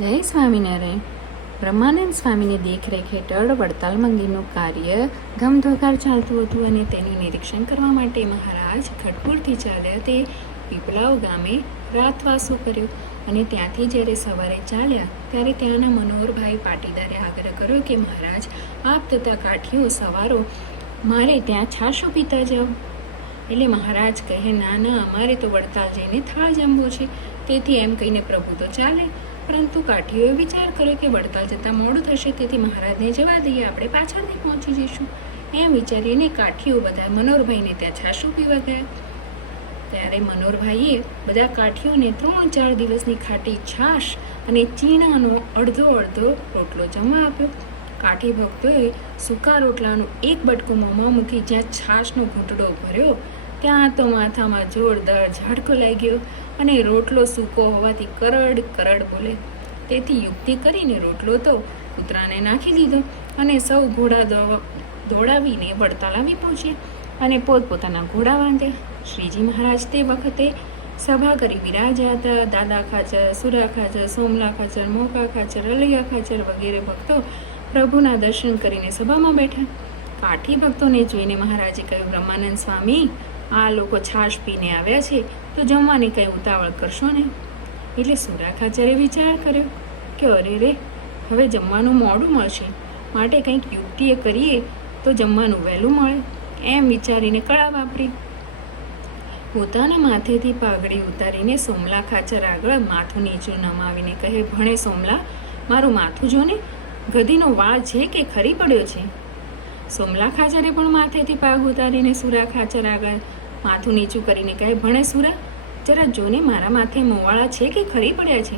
જય સ્વામિનારાયણ. બ્રહ્માનંદ સ્વામીની દેખરેખ હેઠળ વડતાલ મંદિરનું કાર્ય ધમધોકાર ચાલતું હતું અને તેનું નિરીક્ષણ કરવા માટે મહારાજ ખડપુરથી ચાલ્યા તે પીપળાવ ગામે રાતવાસો કર્યો અને ત્યાંથી જ્યારે સવારે ચાલ્યા ત્યારે ત્યાંના મનોહરભાઈ પાટીદારે આગ્રહ કર્યો કે મહારાજ, આપ તથા કાઠીઓ સવારો મારે ત્યાં છાશો પીતા જાઓ. એટલે મહારાજ કહે, ના ના, અમારે તો વડતાલ જઈને થાળ જમવો છે. તેથી એમ કહીને પ્રભુ તો ચાલે, પરંતુ કાઠીઓએ વિચાર કર્યો કે વડતાલ જતાં મોડું થશે, તેથી મહારાજને જવા દઈએ, આપણે પાછળથી પહોંચી જઈશું. એમ વિચારીને કાઠીઓ બધા મનોહરભાઈને ત્યાં છાશું પીવા ગયા. ત્યારે મનોહરભાઈએ બધા કાઠીઓને 3-4 દિવસની ખાટી છાશ અને ચીણાનો અડધો રોટલો જમવા આપ્યો. કાઠી ભક્તોએ સૂકા રોટલાનું એક બટકું મોંમાં મૂકી જ્યાં છાશનો ઘૂંટડો ભર્યો ત્યાં તો માથામાં જોરદાર ઝાડકો લાગ્યો અને રોટલો સૂકો હોવાથી કરડ કરડ બોલે. તેથી યુક્તિ કરીને રોટલો તો કૂતરાને નાખી દીધો અને સૌ ઘોડા દોડાવીને વડતાલ આવી પહોંચ્યા અને પોતપોતાના ઘોડા બાંધ્યા. શ્રીજી મહારાજ તે વખતે સભા કરી બિરાજ્યા હતા. દાદા ખાચર, સુરા ખાચર, સોમલા ખાચર, મોકા ખાચર, રલૈયા ખાચર વગેરે ભક્તો પ્રભુના દર્શન કરીને સભામાં બેઠા. કાઠી ભક્તોને જોઈને મહારાજે કહ્યું, બ્રહ્માનંદ સ્વામી, આ લોકો છાશ પીને આવ્યા છે તો જમવાની કંઈ ઉતાવળ કરશો ને. એટલે સુરા ખાચરે વિચાર કર્યો કે અરે રે, હવે જમવાનું મોડું મળશે, માટે કંઈક યુક્તિએ કરીએ તો જમવાનું વહેલું મળે. એમ વિચારીને કળા વાપરી. પોતાના માથેથી પાઘડી ઉતારીને સોમલા ખાચર આગળ માથું નીચું નમાવીને કહે, ભણે સોમલા, મારું માથું જો ને, ગધીનો વાળ છે કે ખરી પડ્યો છે. સોમલા ખાચરે પણ માથેથી પાઘ ઉતારીને સુરા ખાચર આગળ માથું નીચું કરીને કહે, ભણે સુરા, જરા જોને મારા માથે મોવાળા છે કે ખરી પડ્યા છે.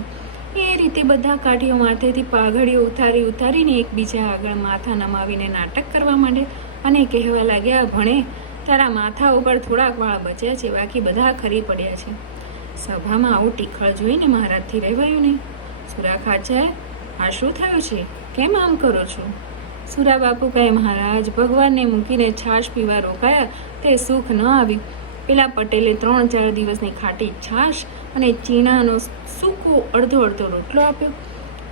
એ રીતે બધા કાઠીઓ માથેથી પાઘડીઓ ઉતારીને એકબીજા આગળ માથા નમાવીને નાટક કરવા માંડે અને કહેવા લાગ્યા, ભણે, તારા માથા ઉપર થોડાક વાળ બચ્યા છે, બાકી બધા ખરી પડ્યા છે. સભામાં આવું ટીખળ જોઈને મહારાજથી રહેવાયું નહીં. સુરા ખાચર, આ શું થયું છે? કેમ આમ કરો છો? સુરા બાપુ કહે, મહારાજ, ભગવાનને મૂકીને છાશ પીવા રોકાયા તે સુખ ન આવ્યું. પેલા પટેલે 3-4 દિવસની ખાટી છાશ અને ચીણાનો સૂકો અડધો રોટલો આપ્યો.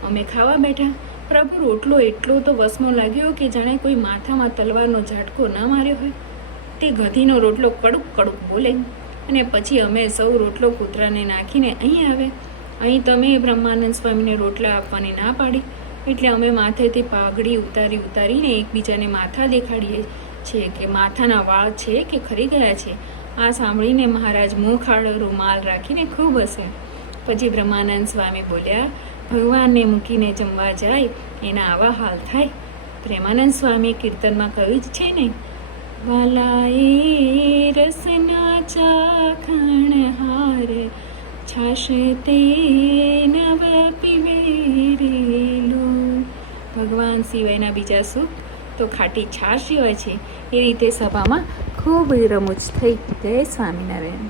અમે ખાવા બેઠા. પ્રભુ રોટલો એટલો તો વસમો લાગ્યો કે જાણે કોઈ માથામાં તલવારનો ઝાટકો ન માર્યો હોય. તે ગધીનો રોટલો કડુક કડુક બોલે અને પછી અમે સૌ રોટલો કૂતરાને નાખીને અહીં આવે. અહીં તમે બ્રહ્માનંદ સ્વામીને રોટલા આપવાની ના પાડી, એટલે અમે માથેથી પાઘડી ઉતારીને એકબીજાને માથા દેખાડીએ છીએ કે માથાના વાળ છે કે ખરી ગયા છે. આ સાંભળીને મહારાજ મુખ આડો રૂમાલ રાખીને ખૂબ હસ્યા. પછી બ્રહ્માનંદ સ્વામી બોલ્યા, ભગવાનને મૂકીને જમવા જાય એના આવા હાલ થાય. પ્રેમાનંદ સ્વામી કીર્તનમાં કહ્યું જ છે ને, વાલાએ રસના ચાખણ હાર, છાશ તે નવ પીવેરેલો. ભગવાન સિવાયના બીજા સુખ તો ખાટી છાશ હોય છે. એ રીતે સભામાં ખૂબ રમૂજ થઈ. જય સ્વામિનારાયણ.